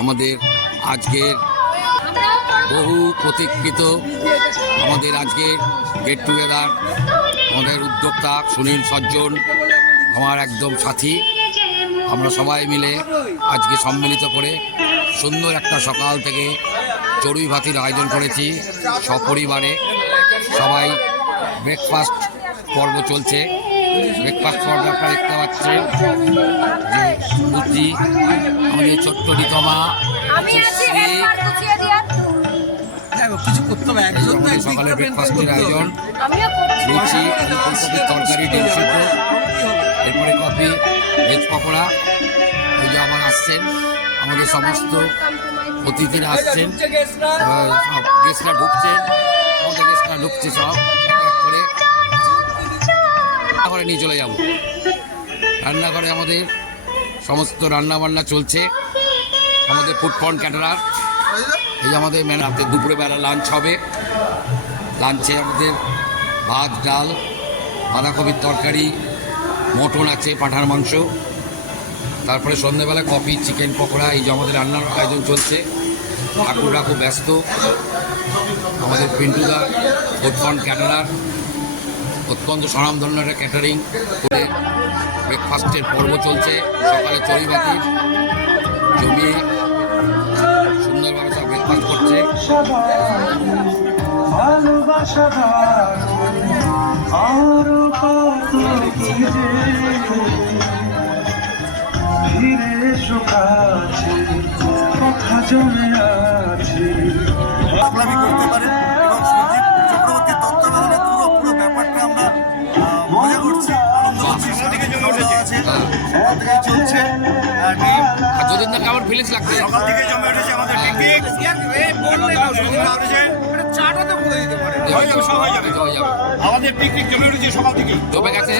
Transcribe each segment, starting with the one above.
আমাদের আজকের বহু প্রতীক্ষিত, আমাদের আজকের গেট টুগেদার আমাদের উদ্যোক্তা সুনীল সজ্জন, আমার একদম সাথী। আমরা সবাই মিলে আজকে সম্মিলিত করে সুন্দর একটা সকাল থেকে চড়ুই ভাতির আয়োজন করেছি সপরিবারে। সবাই ব্রেকফাস্ট পর্ব চলছে। ব্রেকফাস্ট পর্ব আপনারা দেখতে পাচ্ছেন। যে লুচি আমাদের ছোট্ট রিতমা কিছু করতে হবে। একজন তো সকালে ব্রেকফাস্টের আয়োজন। আমিও লুচি ফুলকপির তরকারি ডিম সিদ্ধ এরপরে কফি ভেজ পকোড়া। ওই যে আবার আসছেন আমাদের সমস্ত অতিথিরা আসছেন। সব গেস্টরা ঢুকছেন। আমাদের গেস্টরা ঢুকছে সব। এক এক করে। রান্নাঘরে নিয়ে চলে যাব। রান্নাঘরে আমাদের সমস্ত রান্না বান্না চলছে। আমাদের ফুড ফ্রন্ট ক্যাটারার এই আমাদের ম্যান আপনাদের দুপুরে বেলা লাঞ্চ হবে লাঞ্চে আমাদের ভাত, ডাল, বাঁধাকপির তরকারি, মটন আছে, পাঁঠার মাংস। তারপরে সন্ধ্যেবেলা কফি, চিকেন পকোড়া, এই যে আমাদের রান্নার আয়োজন চলছে। ঠাকুররা খুব ব্যস্ত। আমাদের পিন্টুদা ফুডফন্ড ক্যাটারার অত্যন্ত স্বনামধন্য একটা ক্যাটারিং করে ব্রেকফাস্টের পর্ব চলছে। সকালে চড়িবাতি জমিয়ে সুন্দরভাবে সব ব্রেকফাস্ট করছে। কত কি কথা জমে আছে। করতে পারেন সকাল থেকে চলছে ফিলিংস লাগছে সকাল থেকে জমে উঠেছে আমাদের পিকনিক চাটা তো করে দিতে পারে। হয়ে যাবে, সব হয়ে যাবে। আমাদের পিকনিক জমে উঠেছে সকাল থেকে। জমে গেছে।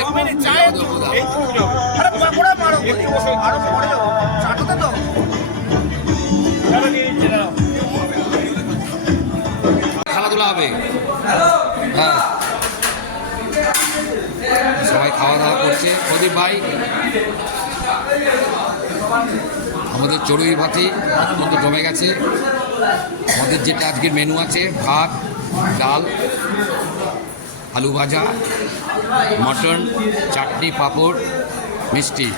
আরে পাকোড়া মারো। একটু বসে আরও পরে যাব। চাটাতে তো। খেলাধুলা হবে। হ্যাঁ। সবাই খাওয়া দাওয়া করছে। প্রদীপ ভাই আমাদের চড়ুই ভাতি অত্যন্ত জমে গেছে। আমাদের যেটা আজকের মেনু আছে ভাত ডাল আলু ভাজা মটন চাটনি পাঁপড় মিষ্টি।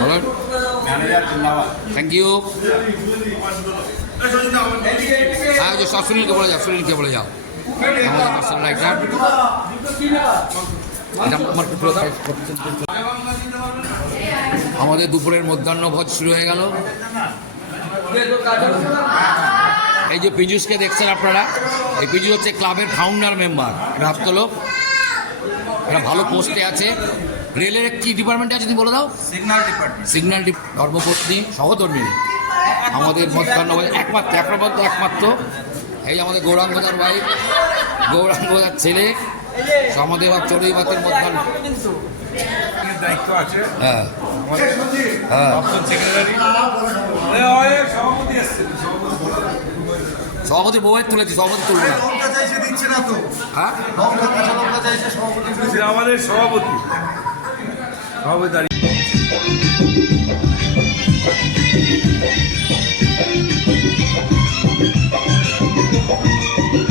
বলুন। থ্যাংক ইউ হ্যাঁ যে সুনীলকে বলে যাও সুনীলকে বলে যাও। আমাদের মাস্টার রাইটার দুপুরের মধ্যাহ্ন ভোজ শুরু হয়ে গেল। এই যে পীযুষকে দেখছেন আপনারা এই পীযুষ হচ্ছে ক্লাবের ফাউন্ডার মেম্বার প্রাপ্ত লোক। এরা ভালো পোস্টে আছে। রেলের কি ডিপার্টমেন্টে আছে তুমি বলে দাও? সিগন্যাল ডিপার্টমেন্ট সিগন্যাল ধর্মপত্নী সহধর্মিনী। আমাদের মধ্যাহ্ন একমাত্র একমাত্র একমাত্র। এই আমাদের গৌরাঙ্গদার ভাই গৌরাঙ্গদার ছেলে সো আমাদের আর চড়ুই ভাতের মধ্যাহ্ন দায়িত্ব আছে। হ্যাঁ। হ্যাঁ। সভাপতি মোবাইল তুলেছি সভাপতি তুলবে না। হ্যাঁ? আমাদের সভাপতি। সভাপতি Thank you.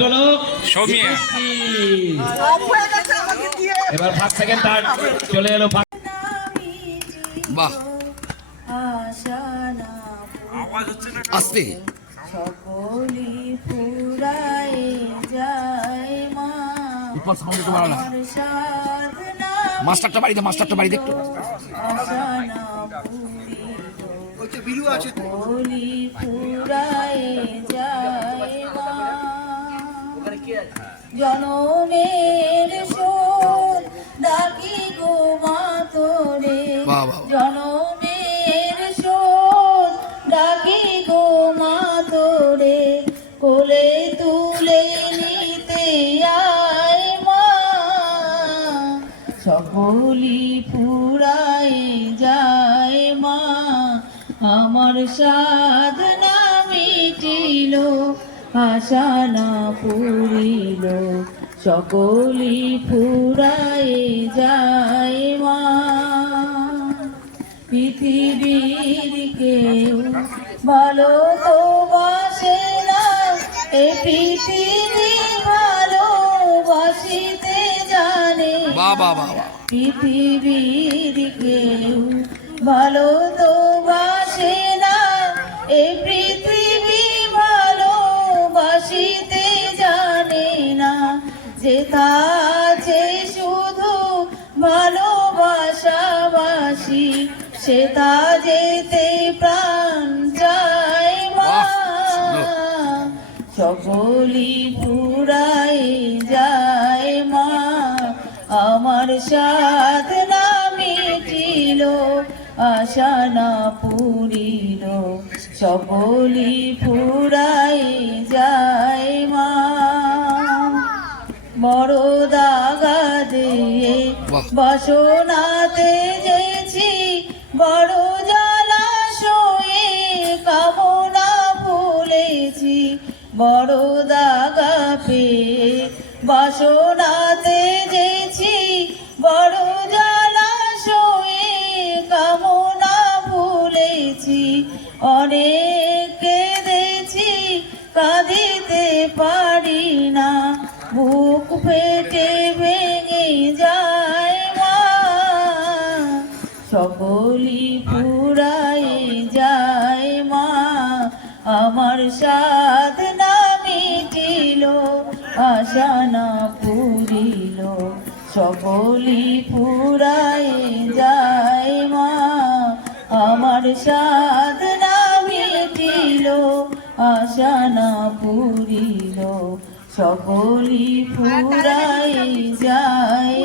বলো। সৌমিয়া। এবার ফার্স্ট সেকেন্ড থার্ড চলে এলো বাহ। আসতে সকলি ফুরায় যায় মা উপর সাউন্ড একটু বাড়ানো আমার সাধনা মাস্টারটা বাড়িতে মাস্টারটা বাড়িতে একটু। আশানা পুরিল ওই যে বিলু আছে তো। যায় মা। জনমের শোধ ডাকি গো মা তোরে। বাহ, বাহ, বাহ। জনমের শোধ ডাকি গো মা তোরে। কোলে তুলে নিতে আয় মা। সকলি পুরাই যায় মা। আমার মিটিল আশা না পুরিল সকলি পুরাই যায় মা। পৃথিবীর কেউ ভালো তো বাসে না এ পৃথিবী ভালোবাসিতে জানে। পৃথিবীর কেউ ভালো তো বাসে না এ পৃথিবী যে আছে শুধু ভালোবাসাবাসি সে তা যেতে প্রাণ চায় মা। সকলি পুরাই যায় মা। আমার সাথ সাধনা মিটিল আশা না পুরিল সকলি পুরাই যায় মা। বড় দাগা দিয়ে। বাসনাতে যেছি বড় জলাশয়ে কামনা ভুলেছি বড় দাগা পেয়ে বাসনাতে যেছি বড় জলাশয়ে কামনা ভুলেছি অনেক ফেটে ভেঙে যায় মা সকলি পুরাই যায় মা, আমার সাধনা মিটিল, আশা না পুরিল। সকলি পুরাই যায় মা, আমার সাধনা মিটিল, আশা না পুরিল। সকলি পুরাই যায়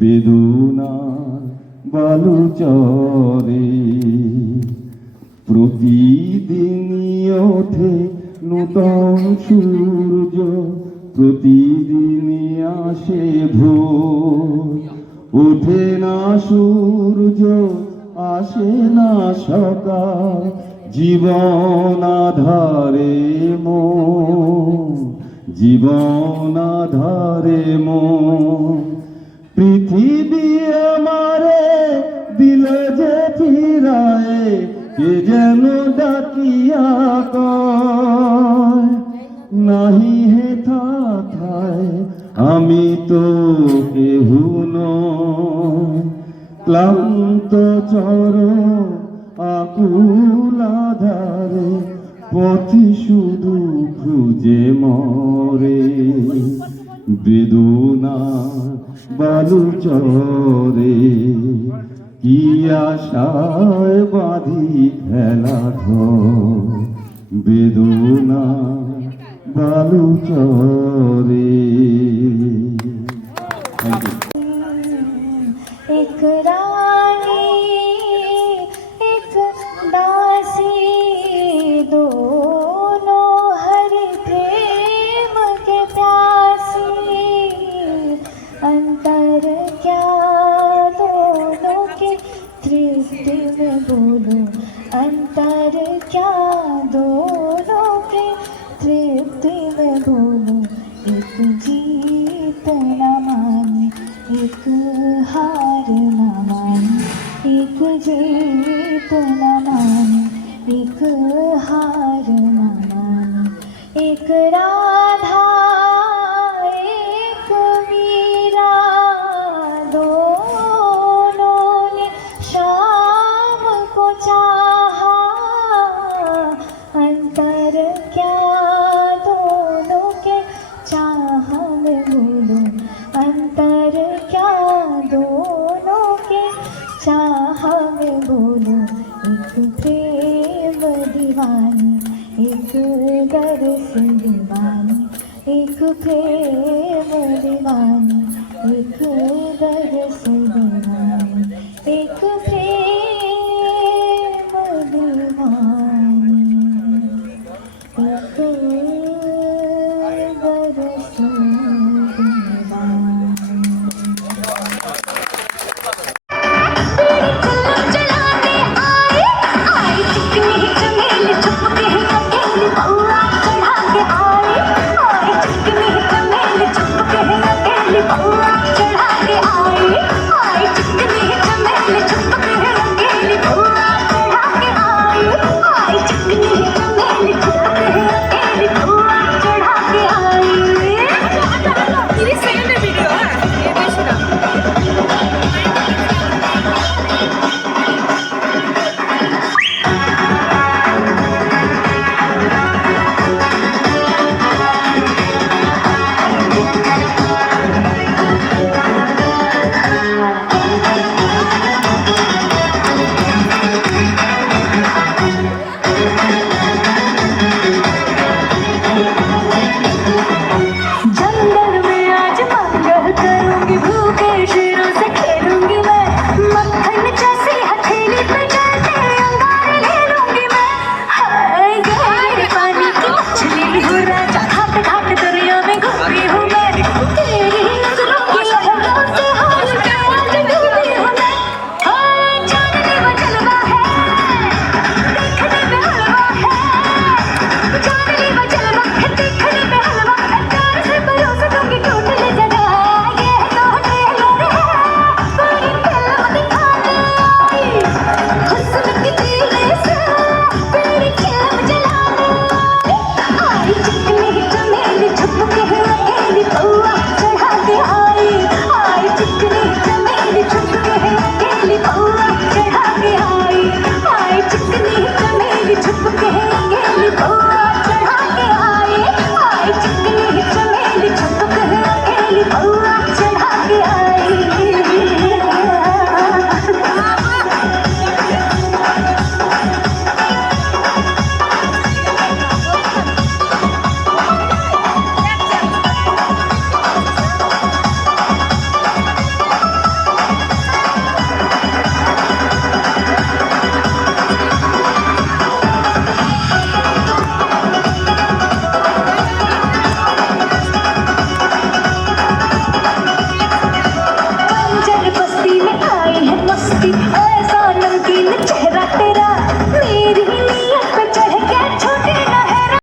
বেদনা বালুচরে প্রতিদিনই ওঠে নূতন সূর্য প্রতিদিনই আসে ভোর। ওঠে না সূর্য আসে না সকাল জীবন আধারে মন জীবন আধারে মন পৃথিবী আমারে দিল যে ফিরায়, কে যেন ডাকিয়া কয়, নাহি হে থায় আমি তো কেহু ক্লান্ত চর আকুল আধারে পথি শুধু খুঁজে মরে। বেদনা বালু চরে, কি আশায় বাঁধি খেলা ঘর। বেদনা বালু চরে। 我一